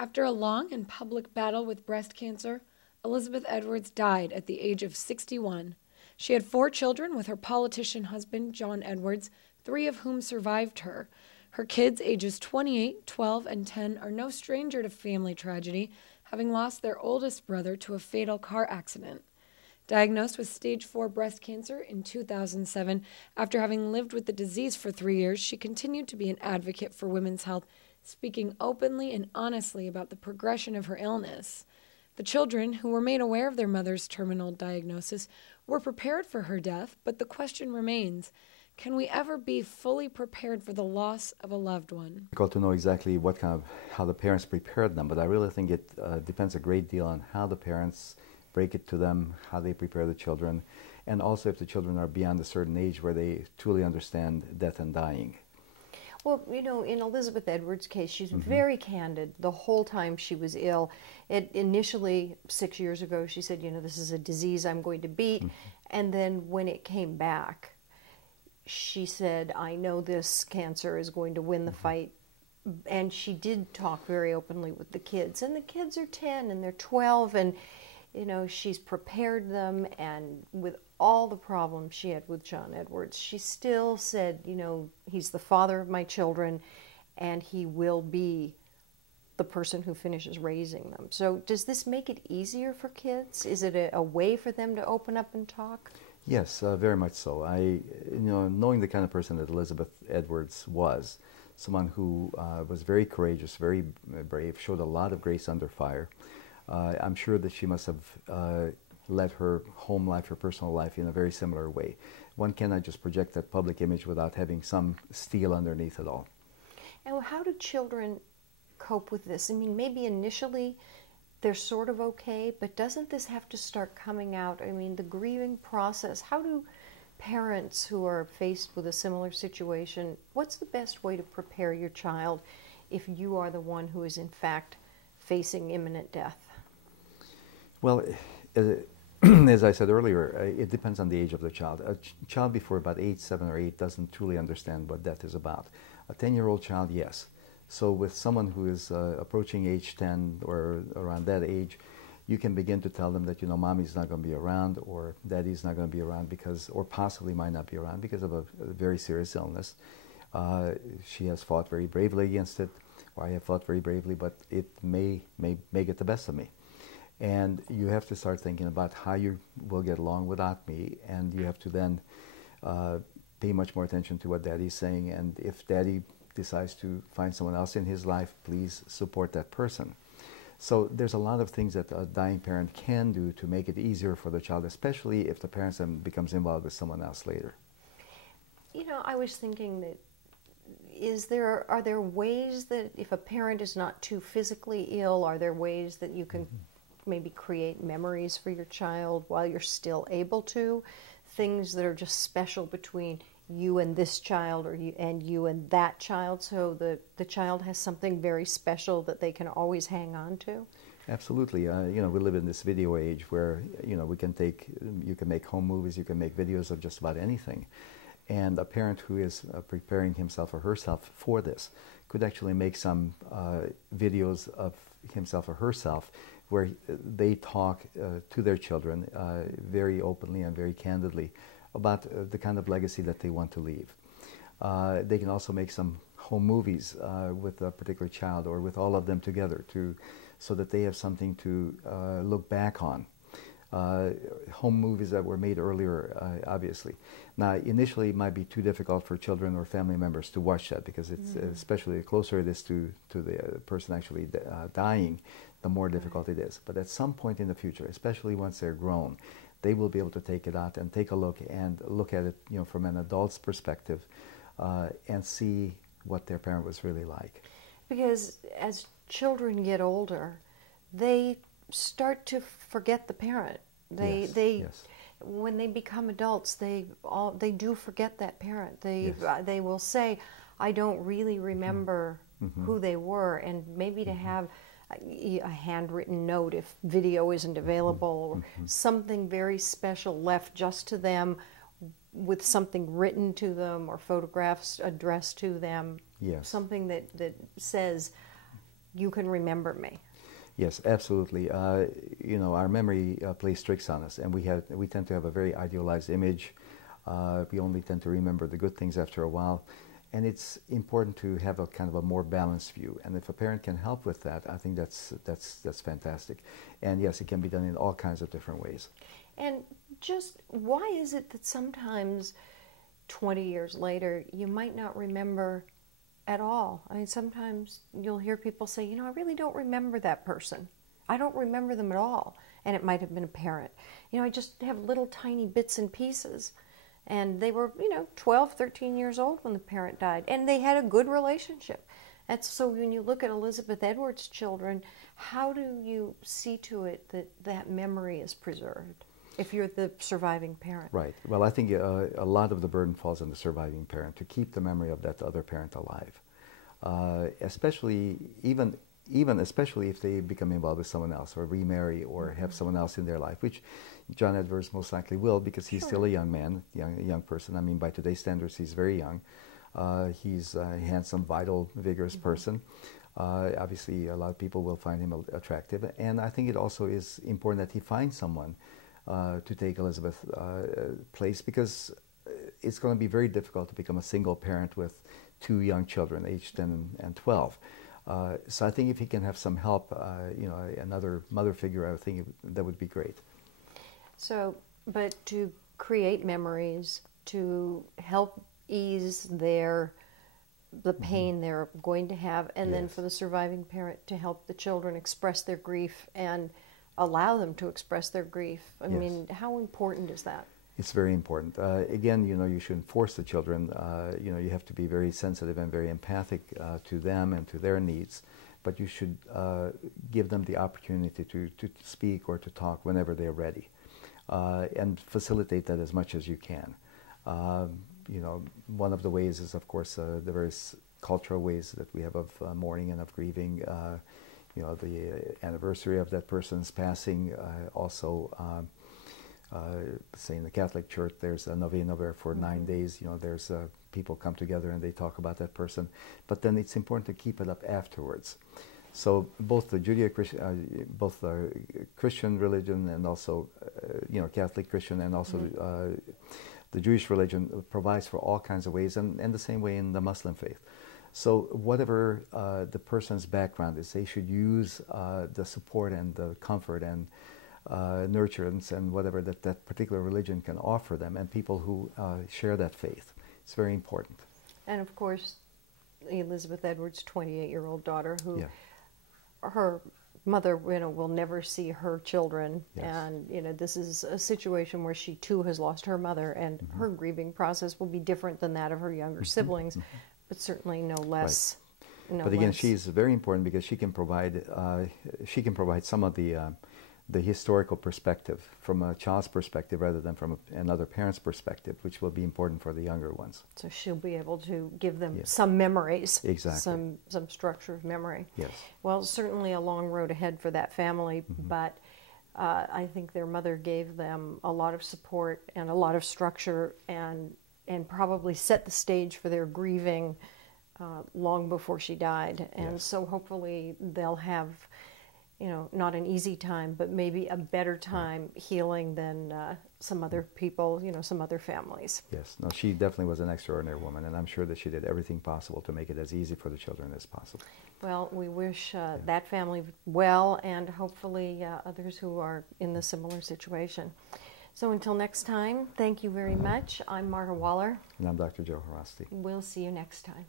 After a long and public battle with breast cancer, Elizabeth Edwards died at the age of 61. She had 4 children with her politician husband, Jon Edwards, 3 of whom survived her. Her kids, ages 28, 12, and 10, are no stranger to family tragedy, having lost their oldest brother to a fatal car accident. Diagnosed with stage 4 breast cancer in 2007, after having lived with the disease for 3 years, she continued to be an advocate for women's health, speaking openly and honestly about the progression of her illness. The children, who were made aware of their mother's terminal diagnosis, were prepared for her death, but the question remains, can we ever be fully prepared for the loss of a loved one? Difficult to know exactly how the parents prepared them, but I really think it depends a great deal on how the parents break it to them, how they prepare the children, and also if the children are beyond a certain age where they truly understand death and dying. Well, you know, in Elizabeth Edwards' case, she's very candid the whole time she was ill. Initially, 6 years ago, she said, you know, this is a disease I'm going to beat. And then when it came back, she said, I know this cancer is going to win the fight. And she did talk very openly with the kids. And the kids are 10 and they're 12. And, you know, she's prepared them. And with all the problems she had with Jon Edwards, she still said, you know, he's the father of my children and he will be the person who finishes raising them. So does this make it easier for kids? Is it a way for them to open up and talk? Yes, very much so. Knowing the kind of person that Elizabeth Edwards was, someone who was very courageous, very brave, showed a lot of grace under fire. I'm sure that she must have led her home life, her personal life, in a very similar way. One cannot just project that public image without having some steel underneath it all. And how do children cope with this? I mean, maybe initially they're sort of okay, but doesn't this have to start coming out? I mean, the grieving process, how do parents who are faced with a similar situation, what's the best way to prepare your child if you are the one who is in fact facing imminent death? Well, as I said earlier, it depends on the age of the child. A child before about 7 or 8 doesn't truly understand what death is about. A 10-year-old child, yes. So with someone who is approaching age 10 or around that age, you can begin to tell them that, you know, mommy's not going to be around, or daddy's not going to be around because, or possibly might not be around because of a very serious illness. She has fought very bravely against it, or I have fought very bravely, but it may get the best of me. And you have to start thinking about how you will get along without me, and you have to then pay much more attention to what daddy's saying, and if daddy decides to find someone else in his life, please support that person. So there's a lot of things that a dying parent can do to make it easier for the child, especially if the parent then becomes involved with someone else later. You know, I was thinking that are there ways that if a parent is not too physically ill, are there ways that you can maybe create memories for your child while you're still able to? Things that are just special between you and this child, or you and that child, so the child has something very special that they can always hang on to? Absolutely. You know, we live in this video age where, you know, you can make home movies, you can make videos of just about anything. And a parent who is preparing himself or herself for this could actually make some videos of himself or herself where they talk to their children very openly and very candidly about the kind of legacy that they want to leave. They can also make some home movies with a particular child or with all of them together so that they have something to look back on. Home movies that were made earlier, obviously. Now, initially it might be too difficult for children or family members to watch that because it's especially the closer it is to the person actually dying, the more difficult it is. But at some point in the future, especially once they're grown, they will be able to take it out and take a look at it, you know, from an adult's perspective, and see what their parent was really like. Because as children get older, they start to forget the parent. Yes. When they become adults, they do forget that parent. They will say, I don't really remember who they were, and maybe to have a handwritten note if video isn't available, or something very special left just to them with something written to them or photographs addressed to them. Yes. Something that says, you can remember me. Yes, absolutely. You know, our memory plays tricks on us, and we tend to have a very idealized image. We only tend to remember the good things after a while, and it's important to have a kind of a more balanced view. And if a parent can help with that, I think that's fantastic. And yes, it can be done in all kinds of different ways. And just why is it that sometimes 20 years later you might not remember at all? I mean, sometimes you'll hear people say, you know, I really don't remember that person. I don't remember them at all. And it might have been a parent. You know, I just have little tiny bits and pieces. And they were, you know, 12, 13 years old when the parent died. And they had a good relationship. And so when you look at Elizabeth Edwards' children, how do you see to it that that memory is preserved if you're the surviving parent? Right. Well, I think a lot of the burden falls on the surviving parent to keep the memory of that other parent alive, especially especially if they become involved with someone else or remarry or have someone else in their life, which Jon Edwards most likely will, because he's still a young man, a young person. I mean, by today's standards, he's very young. He's a handsome, vital, vigorous person. Obviously, a lot of people will find him attractive, and I think it also is important that he finds someone to take Elizabeth's place, because it's going to be very difficult to become a single parent with two young children, aged 10 and 12. So I think if he can have some help, you know, another mother figure, I think that would be great. So, but to create memories, to help ease the pain they're going to have, and then for the surviving parent to help the children express their grief and allow them to express their grief. I mean, how important is that? It's very important. Again, you know, you shouldn't force the children. You know, you have to be very sensitive and very empathic to them and to their needs, but you should give them the opportunity to speak or to talk whenever they're ready, and facilitate that as much as you can. You know, one of the ways is, of course, the various cultural ways that we have of mourning and of grieving. You know, the anniversary of that person's passing. Also, say in the Catholic Church, there's a novena where for 9 days, you know, there's people come together and they talk about that person. But then it's important to keep it up afterwards. So both the both the Christian religion and also, you know, Catholic Christian and also the Jewish religion provides for all kinds of ways, and the same way in the Muslim faith. So whatever the person's background is, they should use the support and the comfort and nurturance and whatever that particular religion can offer them, and people who share that faith. It's very important. And of course, Elizabeth Edwards' 28-year-old daughter, who her mother, you know, will never see her children, and you know, this is a situation where she too has lost her mother, and her grieving process will be different than that of her younger siblings, but certainly no less. Right. But again, she's very important because she can provide some of the historical perspective from a child's perspective rather than from another parent's perspective, which will be important for the younger ones. So she'll be able to give them some memories, exactly, some structure of memory. Yes. Well, certainly a long road ahead for that family, but I think their mother gave them a lot of support and a lot of structure, and probably set the stage for their grieving long before she died. And so hopefully they'll have, you know, not an easy time, but maybe a better time healing than some other people, you know, some other families. Yes. No, she definitely was an extraordinary woman, and I'm sure that she did everything possible to make it as easy for the children as possible. Well, we wish that family well, and hopefully others who are in the similar situation. So until next time, thank you very much. I'm Marta Waller. And I'm Dr. Joe Haraszti. We'll see you next time.